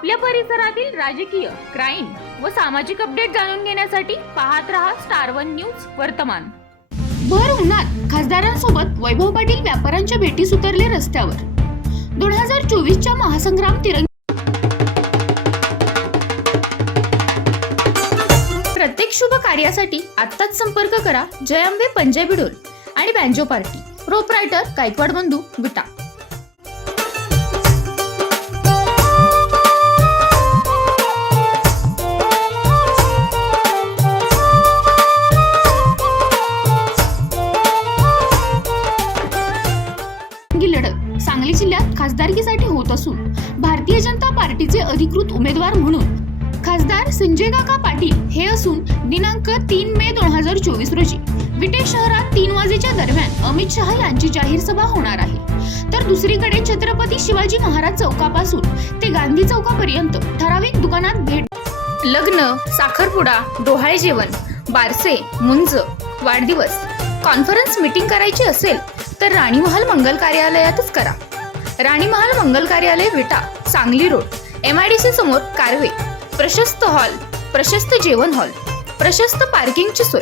आपल्या परिसरातील राजकीय क्राईम व सामाजिक अपडेट जाणून घेण्यासाठी पाहत रहा स्टार वन न्यूज वर्तमान. भर उन्हात खासदारांसोबत वैभव पाटील व्यापाऱ्यांच्या भेटीस उतरले रस्त्यावर. दोन हजार चोवीसच्या महासंग्राम तिरंगी प्रत्येक शुभ कार्यासाठी आत्ताच संपर्क करा जयंबे पंजाबी डोल आणि बँजो पार्टी. प्रोप रायटर गायकवाड बंधू विटा ही लढत सांगली जिल्ह्यात खासदारकीसाठी होत असून भारतीय जनता पार्टीचे अधिकृत उमेदवार म्हणून खासदार संजय काका पाटील हे असून दिनांक तीन मे दोन हजार चोवीस रोजी विटे शहरात तीन वाजेच्या दरम्यान अमित शहा यांची जाहीर सभा होणार आहे तर दुसरीकडे छत्रपती शिवाजी महाराज चौकापासून ते गांधी चौकापर्यंत ठराविक दुकानात भेट लग्न साखरपुडा डोहाळे जेवण बारसे मुंज वाढदिवस कॉन्फरन्स मीटिंग करायची असेल तर राणीमहाल मंगल कार्यालयातच करा. राणी महाल मंगल कार्यालय Vita Sangli road M I D C समोर कारवे प्रशस्त हॉल प्रशस्त जेवण हॉल प्रशस्त पार्किंगची सोय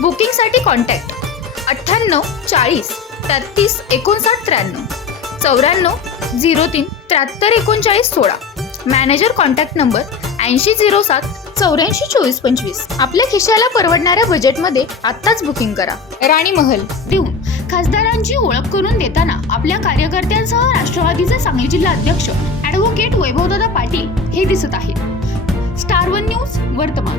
बुकिंगसाठी कॉन्टॅक्ट अठ्ठ्याण्णव चाळीस तेहतीस एकोणसाठ त्र्याण्णव चौऱ्याण्णव झिरो तीन त्र्याहत्तर एकोणचाळीस सोळा. मॅनेजर कॉन्टॅक्ट नंबर ऐंशी झिरो सात चौऱ्याऐंशी चोवीस पंचवीस. आपल्या खिशाला परवडणाऱ्या बजेटमध्ये आत्ताच बुकिंग करा. राणी महल देऊन. खासदारांची ओळख करून देताना आपल्या कार्यकर्त्यांसह राष्ट्रवादीचे सांगली जिल्हा अध्यक्ष ॲडव्होकेट वैभवदादा पाटील हे दिसत आहेत. स्टार वन न्यूज वर्तमान.